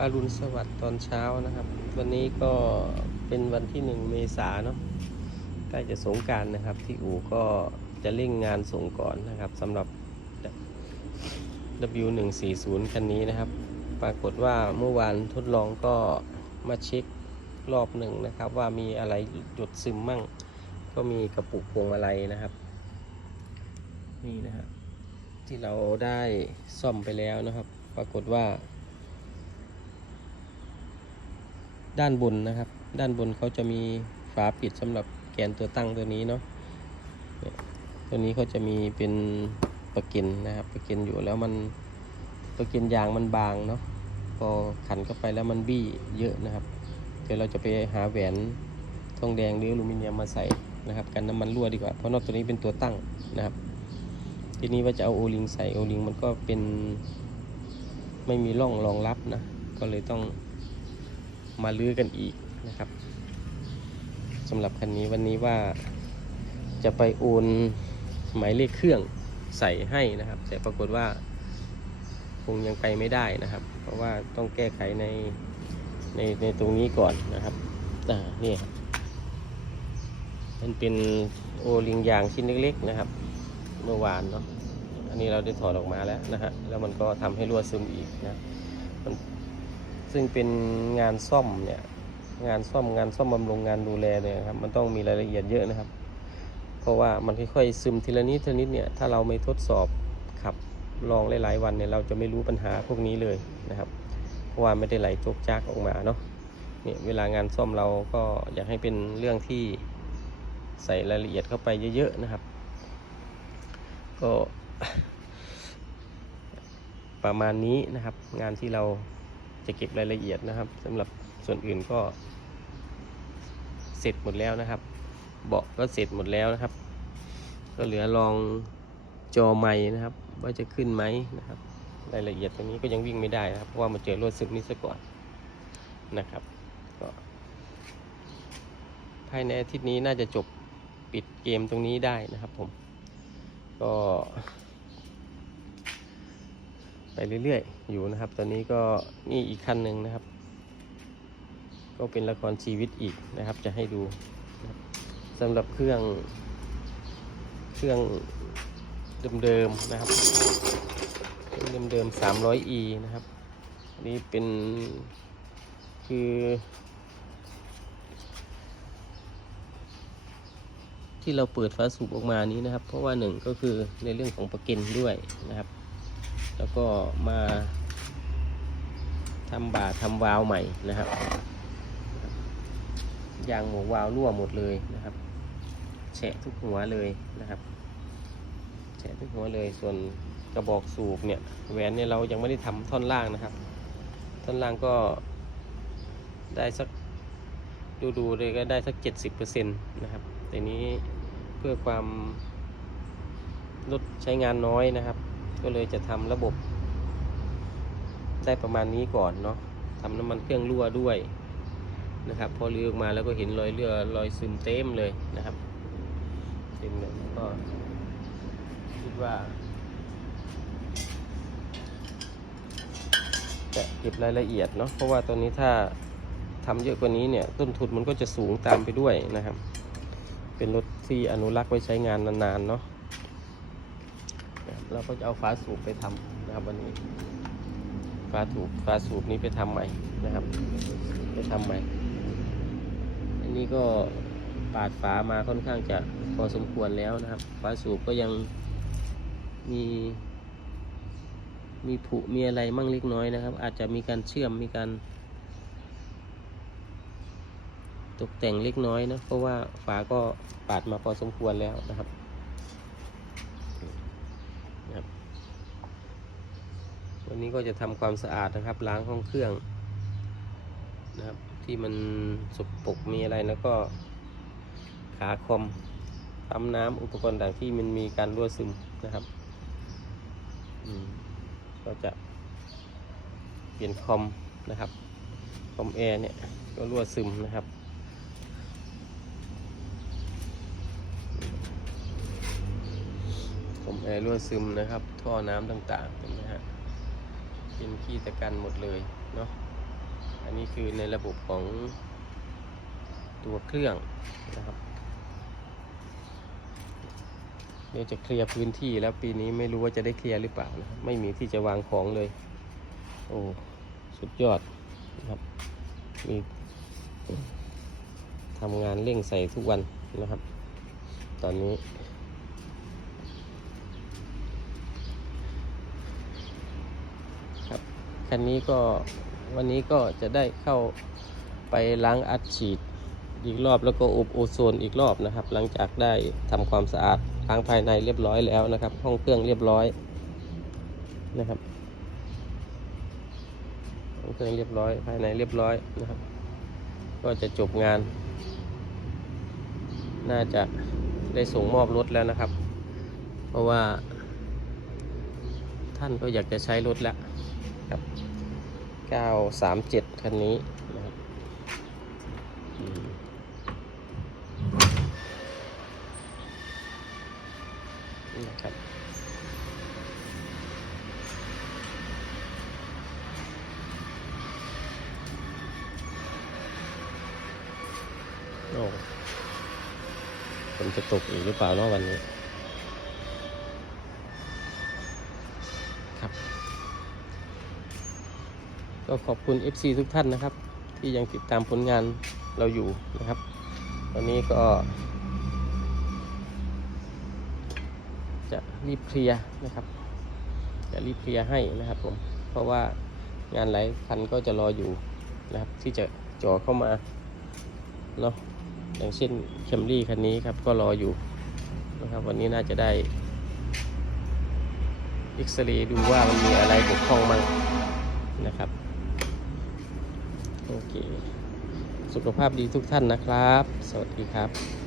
อรุณสวัสดิ์ตอนเช้านะครับ วันนี้ก็เป็นวันที่หนึ่งเมษาเนาะใกล้จะสงการนะครับ ที่อู่ก็จะเร่งงานส่งก่อนนะครับสำหรับ W140 คันนี้นะครับ ปรากฏว่าเมื่อวานทดลองก็มาเช็ครอบหนึ่งนะครับ ว่ามีอะไรหยดซึมมั่ง ก็มีกระปุกพวงมาลัยนะครับ นี่นะครับที่เราได้ซ่อมไปแล้วนะครับ ปรากฏว่า ด้านบนนะครับ ด้านบนเขาจะมีฝาปิดสำหรับแกนตัวตั้งตัวนี้เนาะตัวนี้เขาจะมีเป็นประกินนะครับประกินอยู่แล้วมันประกินยางมันบางเนาะพอขันเข้าไปแล้วมันบี้เยอะนะครับ เดี๋ยวเราจะไปหาแหวนทองแดงหรืออลูมิเนียมมาใส่นะครับกันน้ำมันรั่วดีกว่าเพราะนอตตัวนี้เป็นตัวตั้งนะครับ ทีนี้ว่าจะเอาโอลิงใส่โอลิงมันก็เป็นไม่มีร่องรองรับนะก็เลยต้อง มาลื้อกันอีกนะครับสำหรับคันนี้วันนี้ว่าจะไปโอนหมายเลขเครื่องใส่ให้นะครับ แต่ปรากฏว่าคงยังไปไม่ได้นะครับ เพราะว่าต้องแก้ไขในในในตรงนี้ก่อนนะครับอ่านี่มันเป็นโอลิงยางชิ้นเล็กๆนะครับ เมื่อวานเนาะอันนี้เราได้ถอดออกมาแล้วนะฮะแล้วมันก็ทำให้รั่วซึมอีกนะมัน ซึ่งเป็นงานซ่อมเนี่ยงานซ่อมงานซ่อมบำรุงงานดูแลเนี่ยครับมันต้องมีรายละเอียดเยอะนะครับ เพราะว่ามันค่อยๆซึมทีละนิดทีละนิดเนี่ยถ้าเราไม่ทดสอบขับลองหลายๆวันเนี่ยเราจะไม่รู้ปัญหาพวกนี้เลยนะครับ เพราะว่าไม่ได้ไหลจกจากออกมาเนาะเนี่ยเวลางานซ่อมเราก็อยากให้เป็นเรื่องที่ใส่รายละเอียดเข้าไปเยอะๆนะครับ ก็ประมาณนี้นะครับ งานที่เรา จะเก็บรายละเอียดนะครับสำหรับส่วนอื่นก็เสร็จหมดแล้วนะครับ เบาะก็เสร็จหมดแล้วนะครับ ก็เหลือลองจอไม้นะครับ ว่าจะขึ้นไหมนะครับ รายละเอียดตรงนี้ก็ยังวิ่งไม่ได้นะครับเพราะว่ามาเจอรวดซึมนี้ซะก่อนนะครับก็ภายในอาทิตย์นี้น่าจะจบปิดเกมตรงนี้ได้นะครับผมก็ ไปเรื่อยๆ อยู่นะครับ ตอนนี้ก็นี่อีกคันหนึ่งนะครับ ก็เป็นละครชีวิตอีกนะครับ จะให้ดูสำหรับเครื่องเครื่องเดิมๆนะครับเครื่องเดิมๆ 300e นะครับนนี่เป็นคือที่เราเปิดฝาสูบออกมานี้นะครับ เพราะว่าหนึ่งก็คือในเรื่องของประกันด้วยนะครับ แล้วก็มาทำบาทำวาล์วใหม่นะครับยางหมูวาล์วรั่วหมดเลยนะครับแฉะทุกหัวเลยนะครับแฉะทุกหัวเลยส่วนกระบอกสูบเนี่ยแหวนเนี่ยเรายังไม่ได้ทำท่อนล่างนะครับ ท่อนล่างก็ได้สักดูดูเลยก็ได้สักเจ็ดสิบเปอร์เซ็นต์นะครับ แต่นี้เพื่อความลดใช้งานน้อยนะครับ ก็เลยจะทำระบบ ได้ประมาณนี้ก่อนเนาะทำน้ำมันเครื่องรั่วด้วยนะครับ พอเลือออกมาแล้วก็เห็นรอยเลือรอยซึมเต็มเลยนะครับซึมเลยก็คิดว่าจะเก็บรายละเอียดเนาะเพราะว่าตอนนี้ถ้าทำเยอะกว่านี้เนี่ยต้นทุนมันก็จะสูงตามไปด้วยนะครับ เป็นรถที่อนุรักษ์ไว้ใช้งานนานๆเนาะ เราก็จะเอาฝาสูบไปทำนะครับวันนี้ฝาสูบฝาสูบนี้ไปทำใหม่นะครับ ไปทำใหม่ อันนี้ก็ปาดฝามาค่อนข้างจะพอสมควรแล้วนะครับ ฝาสูบก็ยังมี มีผุมีอะไรมั่งเล็กน้อยนะครับ อาจจะมีการเชื่อมมีการ ตกแต่งเล็กน้อยนะเพราะว่าฝาก็ปาดมาพอสมควรแล้วนะครับ วันนี้ก็จะทำความสะอาดนะครับ ล้างห้องเครื่องนะครับ ที่มันสกปรกมีอะไรแล้วก็ขาคอมปั๊มน้ำอุปกรณ์ต่างที่มันมีการรั่วซึมนะครับอก็จะเปลี่ยนคอมนะครับคอมแอร์เนี่ยก็รั่วซึมนะครับผมแอร์รั่วซึมนะครับ ท่อน้ำต่างๆเห็นไหมฮะ เป็นขี้ตะกันหมดเลยเนาะอันนี้คือในระบบของตัวเครื่องนะครับเดี๋ยวจะเคลียร์พื้นที่แล้วปีนี้ไม่รู้ว่าจะได้เคลียร์หรือเปล่านะไม่มีที่จะวางของเลย โอ้สุดยอดนะครับมีทำงานเร่งใส่ทุกวันนะครับ ตอนนี้ คันนี้ก็วันนี้ก็จะได้เข้าไปล้างอัดฉีดอีกรอบแล้วก็อบโอโซนอีกรอบนะครับ หลังจากได้ทำความสะอาดล้างภายในเรียบร้อยแล้วนะครับ ห้องเครื่องเรียบร้อยนะครับห้องเครื่องเรียบร้อยภายในเรียบร้อยนะครับ ก็จะจบงาน น่าจะได้ส่งมอบรถแล้วนะครับ เพราะว่า ท่านก็อยากจะใช้รถแล้ว 937 คันนี้นะครับอืมนี่นะครับโอ้ฝนจะตกอีกหรือเปล่าเนาะวันนี้ ครับ ก็ขอบคุณ FC ทุกท่านนะครับ ที่ยังติดตามผลงานเราอยู่นะครับ ตอนนี้ก็ จะรีบเคลียร์นะครับ จะรีบเคลียร์ให้นะครับผม เพราะว่างานหลายคันก็จะรออยู่นะครับ ที่จะจ่อเข้ามาเนาะอย่างเช่นแคมรี่คันนี้ครับก็รออยู่นะครับ วันนี้น่าจะได้เอ็กซเรย์ดูว่ามันมีอะไรบกพร่องมั้งนะครับ โอเค สุขภาพดีทุกท่านนะครับ สวัสดีครับ